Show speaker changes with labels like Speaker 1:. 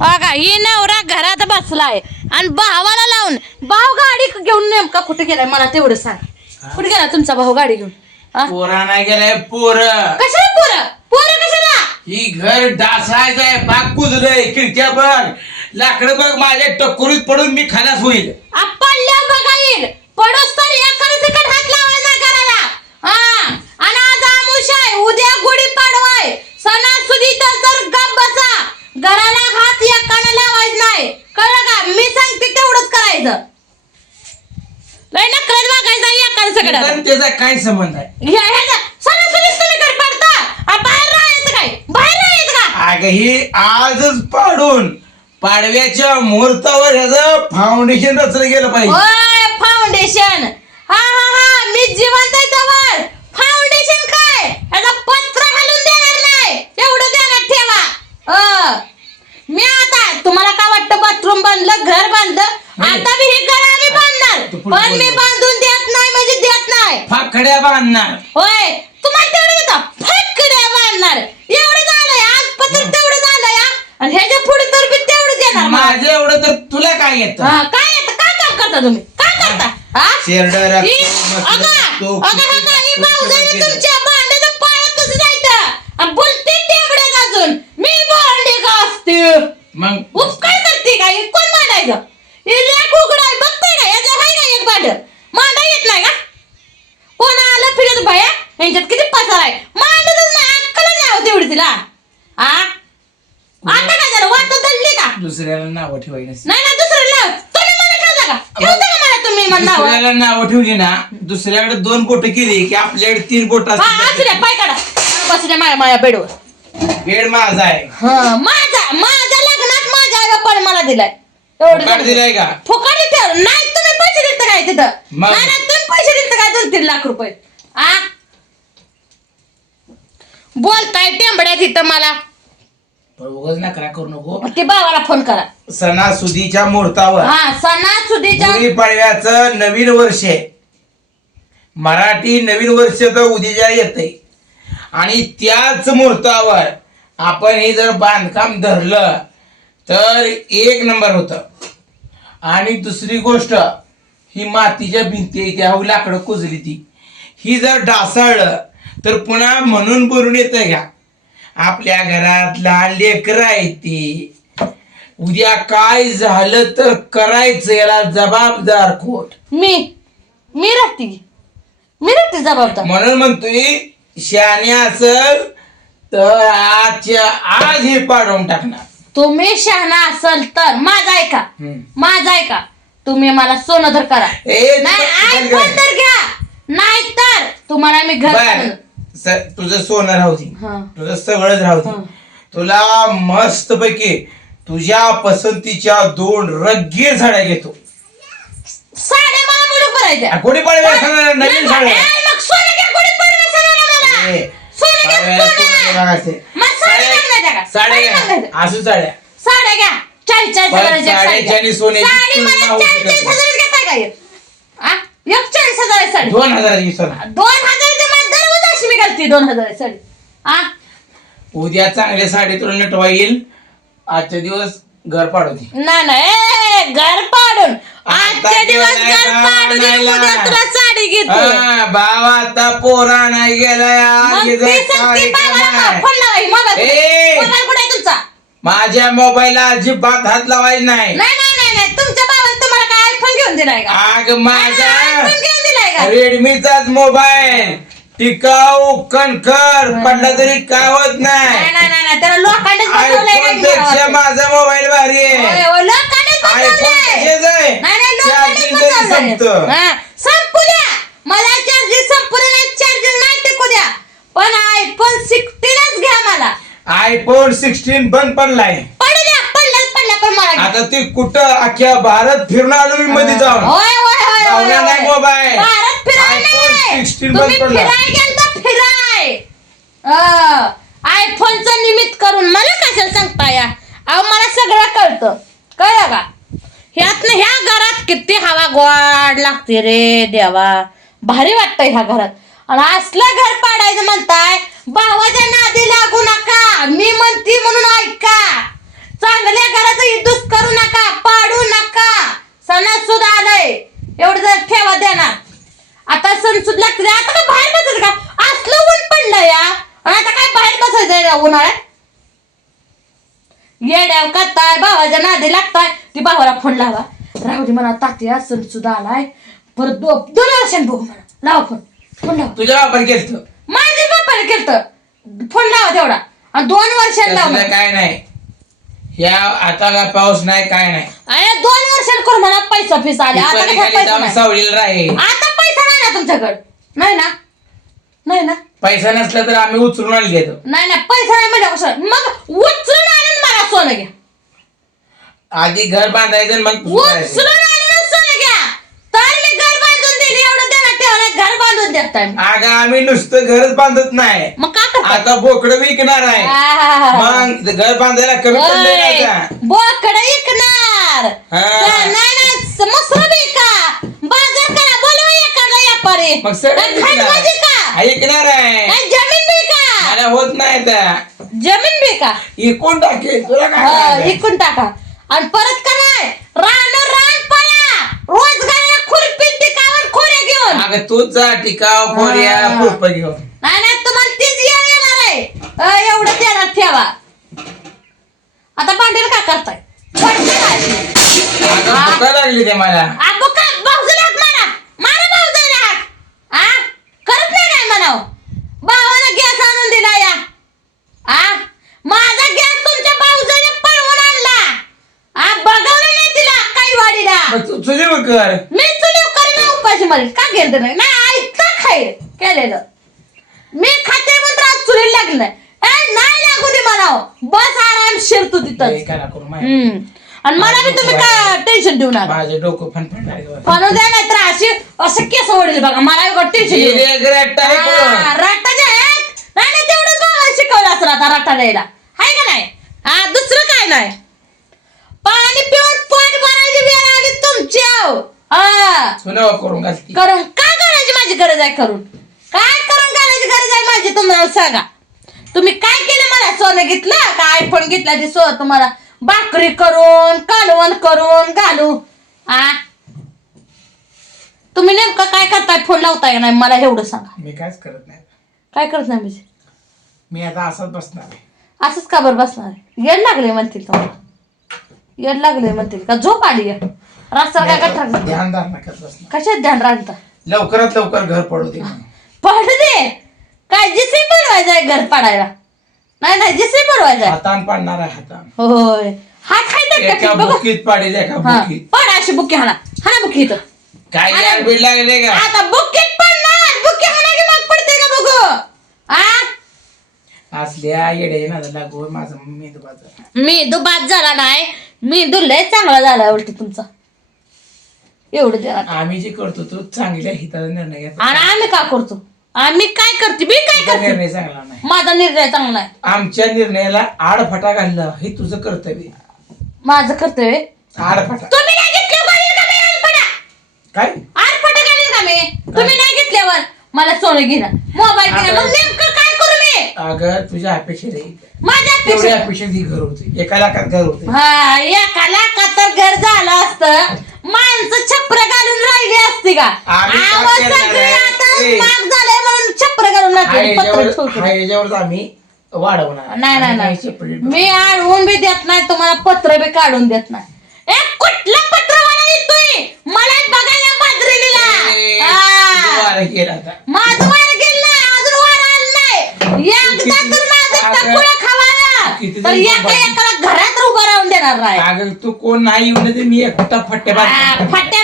Speaker 1: हा का ही नवरा घरात बसलाय. आणि भावाला लावून भाऊ गाडी घेऊन नेमका कुठे गेलाय? मला तेवढं सांग. कुठे गेला तुमचा भाऊ गाडी घेऊन? हा?
Speaker 2: पोरा नाही गेलाय पोर.
Speaker 1: कशाला पोरं? पोरं कशाला?
Speaker 2: ही घर डासायचंय पाक कुजलंय खिडक्या बघ लाकडं बघ माझ्या टकुरीत पडून मी खालास होईल.
Speaker 1: आपल्या बघा येईल पडोस तर एकर तिकट हात लावायचा करायला. हा? आणि आज आमुष आहे. उद्या गुढी पाडवाय सणासुदी तर गप बसा. घराला हात एकानं लावायचं नाही कळलं का? मी सांगते तेवढंच करायचं. लय नकरत वागायचं एकानं सगळं
Speaker 2: पण त्याचा काय संबंध आहे?
Speaker 1: ह्या ह्याचा सणासुदीच तुम्ही घर पडता. आ, बाहेर राहायचं काय? बाहेर राहायचं का?
Speaker 2: अग ही आजच पाडून पाडव्याच्या मुहूर्तावर ह्याचं फाउंडेशन रचलं गेलं पाहिजे.
Speaker 1: फाउंडेशन हा हा हा. मी जिवंत आहे तवर फाउंडेशन काय ह्याचा पत्र घालून देणार नाही एवढं देणार ठेवा अ, मी आता तुम्हाला काय वाटतं बाथरूम बांधलं घर बांधलं
Speaker 2: नाही.
Speaker 1: आता मी हे घर आम्ही बांधणार
Speaker 2: तू पुढे
Speaker 1: पण मी. बांधून देत नाही म्हणजे देत नाही.
Speaker 2: फाकड्या बांधणार.
Speaker 1: होय तुम्हाला तेवढं देतं. फटकड्या बांधणार. एवढं झालंय आज पत्र तेवढं झालंय हा. आणि ह्याच्या पुढे तर मी तेवढं देणार मला.
Speaker 2: माझं एवढं तर तुला काय येत?
Speaker 1: हा, काय येतं? काय काम करता तुम्ही? काय करता? हा?
Speaker 2: शेरडं
Speaker 1: ही- अगं, ही. तुमच्या भांड्याचं कसं जायचं. आणि बोलते अजून. मी भांडे
Speaker 2: मग?
Speaker 1: उपकार करते का हे कोण हे उघडाय बघताय भांड मांडा येत नाही का? कोण आलं फिरत भया यांच्यात किती पसार आहे. मांडतच नाही. अक्कल हो तेवढी तिला. आ? आता काय झालं? वाटत धरली का?
Speaker 2: दुसऱ्याला नाव ठेवायची नसते.
Speaker 1: नाही ना दुसरं लाव तुम्ही मला ठेवता का? ठेवता का मला तुम्ही म्हणा
Speaker 2: दुसऱ्याला नाव ठेवली ना दुसऱ्याकडे दोन बोट केली की आपल्याकडे तीन बोट
Speaker 1: हा असू द्या पाय काढा. बसू द्या माझ्या माझ्या बेडवर.
Speaker 2: माझा आहे.
Speaker 1: हा माझा माझ्या लग्नात माझ्या आई बापाने मला दिलाय. एवढं.
Speaker 2: दिलाय का?
Speaker 1: फुकट नाही काय तिथं.
Speaker 2: मग?
Speaker 1: नाही नाही, तुम्ही पैसे दिलत काय दोन तीन लाख रुपये? आ? बोलताय टेंबड्या तिथं मला.
Speaker 2: पण उगाच नकरा करू नको.
Speaker 1: ते भावाला फोन करा.
Speaker 2: सणासुदीच्या मुहूर्तावर.
Speaker 1: हा सणासुदीच्या
Speaker 2: गुढीपाडव्याचं नवीन वर्ष आहे. मराठी नवीन वर्ष तर उद्या येतंय. आणि त्याच मुहूर्तावर आपण हे जर बांधकाम धरलं तर एक नंबर होतं. आणि दुसरी गोष्ट ही मातीच्या भिंती आहे त्या लाकडं कुजली ती. ही जर डासाळलं तर पुन्हा म्हणून बोलून येतं घ्या. आपल्या घरात लहान लेकरं आहे ती. उद्या काय झालं तर करायचं याला जबाबदार कोट
Speaker 1: मी. मी राहते. की. मी राहते जबाबदार.
Speaker 2: म्हणून म्हणतोय शाने असल तर आजच्या आज हे पाडून टाकणार.
Speaker 1: तुम्ही शहाणा असल तर माझा ऐका.
Speaker 2: हम्म.
Speaker 1: माझा ऐका. तुम्ही मला सोनं धर करा
Speaker 2: ए,
Speaker 1: नाही तर घ्या नाही तर तुम्हाला मी घर
Speaker 2: बर
Speaker 1: बांधून-
Speaker 2: स- तुझं सोनं राहू दे
Speaker 1: हा.
Speaker 2: तुझं सगळंच राहू दे
Speaker 1: हा.
Speaker 2: तुला मस्त पैकी तुझ्या पसंतीच्या दोन रग्गे साड्या घेतो
Speaker 1: मला
Speaker 2: गुढीपाडव्या सणाला नवीन साड्या
Speaker 1: ए, मग सोनं घ्या गुढीपाडव्या सणाला मला.
Speaker 2: ए,
Speaker 1: सोनं घ्या,
Speaker 2: पाडव्याला
Speaker 1: सोनं.
Speaker 2: सोनं बघायचं.
Speaker 1: मग साड्या घालणार का?
Speaker 2: साड्या
Speaker 1: साड्या
Speaker 2: घ्या
Speaker 1: घालणार.
Speaker 2: असू साड्या
Speaker 1: साड्या घ्या चाळीस चाळीस हजाराची एक साडी मला
Speaker 2: होऊ
Speaker 1: चाळीस
Speaker 2: शकत
Speaker 1: चाळीस
Speaker 2: नाही.
Speaker 1: हजाराची घेताय का एक? आ? एक चाळीस हजाराची साडी
Speaker 2: दोन हजाराची सोनं
Speaker 1: दोन हजाराची मला दररोज अशी मी घालते दोन हजाराची साडी आ
Speaker 2: उद्या चांगल्या साडी तुला नटवा येईल आजच्या दिवस घर पाडवते
Speaker 1: नाही नाही ए, घर पाडून आजच्या दिवस
Speaker 2: गेलाय
Speaker 1: घर? पाडून
Speaker 2: नाही
Speaker 1: उद्या
Speaker 2: ना.
Speaker 1: तुला साडी घेतो
Speaker 2: हा, भाव आता पोरा नाही गेलाय
Speaker 1: मग
Speaker 2: आज
Speaker 1: ती
Speaker 2: इथं
Speaker 1: सांगते
Speaker 2: कार्यक्रम
Speaker 1: बाबाला
Speaker 2: आहे.
Speaker 1: फोन लावाय मोबाईल
Speaker 2: ए!
Speaker 1: मोबाईल कुठे आहे तुमचा
Speaker 2: माझ्या मोबाईलला अजिबात हात लावायचा नाही.
Speaker 1: नाही नाही नाही नाही. तुमच्या तुम्हाला काय आयफोन घेऊन दिलाय का?
Speaker 2: आग माझा
Speaker 1: आयफोन घेऊन दिलाय का?
Speaker 2: रेडमीचाच मोबाईल. टिकाऊ कणखर पडला तरी काय होत
Speaker 1: नाही.
Speaker 2: नाही
Speaker 1: नाही नाही नाही, त्याला लोखंडच बसवलंय
Speaker 2: आयफोन
Speaker 1: का
Speaker 2: पेक्षा
Speaker 1: घरावर?
Speaker 2: माझा मोबाईल भारी
Speaker 1: होय,
Speaker 2: आहे.
Speaker 1: होय, लोखंडच
Speaker 2: आयफोन
Speaker 1: बसवलंय.
Speaker 2: कसेच आहे?
Speaker 1: नाही नाही लोखंडच
Speaker 2: चार्जिंग तरी
Speaker 1: बसवलंय.
Speaker 2: संपतं.
Speaker 1: हा, संपू द्या मला चार्जिंग संपू द्या नाही चार्जिंग नाही टिकू द्या पण आयफोन सिक्स्टीनच घ्या मला
Speaker 2: आयफोन सिक्स्टीन बंद पडलाय?
Speaker 1: पडू द्या पडल्या पडल्या पण मला.
Speaker 2: आता ते कुठं अख्ख्या भारत फिरून आलो मी मध्ये जाऊन?
Speaker 1: होय होय होय होय,
Speaker 2: लावला
Speaker 1: होय
Speaker 2: नाही मोबाईल.
Speaker 1: भारत फिराय
Speaker 2: iPhone
Speaker 1: नाही.
Speaker 2: 16 बंद
Speaker 1: तुम्ही
Speaker 2: पडला.
Speaker 1: फिराय गेलता फिराय. आयफोनचं निमित्त करून मला कशाला सांगता या? अहो मला सगळं कळतं. कळलं का? ह्यातनं ह्या घरात किती हवा गोड लागते रे देवा. भारी वाटतंय ह्या घरात. आणि असलं घर पाडायचं म्हणताय भावाच्या नादी लागू नका. मी म्हणती म्हणून ऐका. चांगल्या घराचं इदूस करू नका पाडू नका. सणासुद आलंय. एवढं जर ठेवा देणार. आता सणसूद लागते आता काय बाहेर बसायचं का? असलं ऊन पडलं या आणि आता काय बाहेर बसायचं उन्हाळ्यात? येड्याव करताय भावाच्या नादी लागताय. ती भावाला फोन लावा. राहुली म्हणा तात्या सणसूद आलाय. परत दो दोन वर्षांनी बघू म्हणा. लावा फोन फोन लावा.
Speaker 2: तुझ्या आपण केलं
Speaker 1: माझ्या बापाने केलं फोन लावा तेवढा. आणि दोन वर्षांनी
Speaker 2: काय नाही. या आता का पाऊस नाही काय नाही.
Speaker 1: अरे दोन वर्षांनी करू म्हणा पैसा फिसा आले. आता पैसा नाही?
Speaker 2: सावलीला राहील.
Speaker 1: आता पैसा नाही ना तुमच्याकडे. नाही ना? नाही ना?
Speaker 2: पैसा नसला तर आम्ही उचलून आणले देतो
Speaker 1: नाही ना पैसा नाही म्हणजे कसं? मग उचलून आणून मला सोनं घ्या.
Speaker 2: आधी घर बांधायचं आणि मग पुसून.
Speaker 1: उचलून आणून सोनं घ्या तर मी घर बांधून देईन एवढं देणार ठेवलं देताय
Speaker 2: अगं आम्ही नुसतं घरच बांधत नाही.
Speaker 1: मग का
Speaker 2: आता बोकडं विकणार आहे. मग घर बांधायला कमी आता.
Speaker 1: बोकडं विकणार.
Speaker 2: हा.
Speaker 1: नाही नाही स- मसरू विका बाजार करा बोलवा एखादा व्यापारी.
Speaker 2: मग सगळं
Speaker 1: नाही, खांडवा
Speaker 2: विकणार.
Speaker 1: विका
Speaker 2: ऐकणार आहे.
Speaker 1: जमीन विका
Speaker 2: मला होत नाही त्या
Speaker 1: जमीन विका
Speaker 2: इकून टाकेल तुला काय
Speaker 1: हा,
Speaker 2: करायचं?
Speaker 1: विकून टाका. आणि परत का नाही? रान रान पळा रोजगार खुरपी टिकावर
Speaker 2: अगं तूच जा टिकाव
Speaker 1: हा.
Speaker 2: खुरप घेऊन
Speaker 1: नाही नाही तुम्हाला तीच येळ येणार आहे. अ, एवढं ध्यानात ठेवा. आता पांढर का करताय? पटकन आहे.
Speaker 2: अगं
Speaker 1: हा.
Speaker 2: भुका लागली ते मला?
Speaker 1: अबो का भाऊजीला हाक मारा. मारा भाऊजीला हाक आ करत नाही काय म्हणाव? भावानं गॅस आणून दिला या. आ माझा गॅस तुमच्या भाऊजीने पळवून आणला. आ बघवलं नाही तिला काही वाडीला.
Speaker 2: मग तू तुझे मग कर.
Speaker 1: मरेल का गेलं नाही नाही ऐकता खाईल केलेलं. मी खाते म्हणून आज चुलीला लागलं. नाही लागू दे म्हणाव. बस आरामशीर तू तिथं
Speaker 2: करा करू माहिती.
Speaker 1: हम्म. आणि मला बी तुम्ही काय टेन्शन देऊ नका?
Speaker 2: माझे डोकं आहे.
Speaker 1: पण द्या नाही तर अशी असं केस ओढेल बघा. मला टेन्शन देऊ नका.
Speaker 2: रे ग्रेट आहे कोण?
Speaker 1: रट्टाचे आहेत? नाही नाही तेवढं भावाला शिकवलं असं आता रट्टा द्यायला. हाय का नाही? हा दुसरं काय नाही? पाणी पिऊन पोट भरायची वेळ आली तुमची आहो. हा.
Speaker 2: सुनावं करून घालती.
Speaker 1: करून काय करायची माझी गरज आहे करून? काय करून करायची गरज आहे माझी? तुम्हाला सांगा. तुम्ही काय केलं मला? सोनं घेतलं? का आयफोन घेतला ते सो तुम्हाला? भाकरी करून कालवण करून घालू. आ? तुम्ही नेमकं काय करताय? फोन लावताय नाही? मला एवढं सांगा.
Speaker 2: मी काहीच करत नाही.
Speaker 1: काय करत नाही म्हणजे?
Speaker 2: मी आता असंच बसणार आहे.
Speaker 1: असंच का बरं बसणार? येड लागले म्हणतील तुम्हाला. येड लागले म्हणतील. का झोप आली आहे? काय
Speaker 2: बसणार
Speaker 1: कशात ध्यान राखता
Speaker 2: लवकरात लवकर घर पडू दे म्हणून.
Speaker 1: पड दे. काय जिसे बनवायचं आहे घर पाडायला? नाही नाही जिसे बनवायचं आहे.
Speaker 2: हातान पाडणार आहे हातान.
Speaker 1: होय. खायचा
Speaker 2: एका
Speaker 1: बघू.
Speaker 2: बुकीत पाडेल एका
Speaker 1: हा.
Speaker 2: बुकीत.
Speaker 1: पड अशी बुकी हाना हाना बुकी इथं.
Speaker 2: काय
Speaker 1: आणि-
Speaker 2: यार बीड लागले का?
Speaker 1: आता बुकीत पडणार. बुकी हाना की मग पडते का बघू? आ?
Speaker 2: असल्या येडे ना लागू माझं मेंदू बाजार
Speaker 1: मी दुबाद झाला नाही. मी लय चांगला झाला उलटी तुमचा. एवढं
Speaker 2: आम्ही जे करतो तो चांगल्या हिताचा निर्णय घेतो.
Speaker 1: आणि आम्ही का करतो? आम्ही काय करते? मी काय
Speaker 2: तुझा
Speaker 1: करते?
Speaker 2: निर्णय चांगला नाही.
Speaker 1: माझा निर्णय चांगला आहे.
Speaker 2: आमच्या निर्णयाला आडफटा घालणं हे तुझं कर्तव्य आहे.
Speaker 1: माझं कर्तव्य
Speaker 2: आडफटा
Speaker 1: तुम्ही नाही घेतल्यावर का मी आरपटा
Speaker 2: काय?
Speaker 1: घालील का मी? तुम्ही नाही घेतल्यावर मला सोनं घेणार मोबाईल घेणार मग नेमकं काय करू मी?
Speaker 2: अगं तुझ्या अपेक्षा रे
Speaker 1: माझ्या अपेक्षा
Speaker 2: अपेक्षा घर होते. एका लाखात घर होते.
Speaker 1: हा एका लाखात तर घर झालं असतं. छप्र घालून राहिली असती का?
Speaker 2: आम्ही काय
Speaker 1: आवाज
Speaker 2: करणार
Speaker 1: सगळे
Speaker 2: आहे?
Speaker 1: आता
Speaker 2: ए.
Speaker 1: माग झालंय म्हणून घालून पत्र
Speaker 2: आम्ही वाढवणार.
Speaker 1: नाही नाही
Speaker 2: आम्ही
Speaker 1: नाही.
Speaker 2: काही separate
Speaker 1: मी बी देत नाही तुम्हाला पत्र बी काढून देत नाही. ए कुठला पत्रवाला येतोय मला
Speaker 2: ए, वारं गेलं आता.
Speaker 1: माझं वार गेलं नाही अजून वार आलं नाही. एकदा तर माझं
Speaker 2: अगं,
Speaker 1: टकुळं खावायला.
Speaker 2: किती
Speaker 1: तर
Speaker 2: जण
Speaker 1: एका
Speaker 2: बाबा-
Speaker 1: एकाला देणार नाही
Speaker 2: अगं तू कोण नाही येऊन मी एकटा फट्टे
Speaker 1: आ, फट्या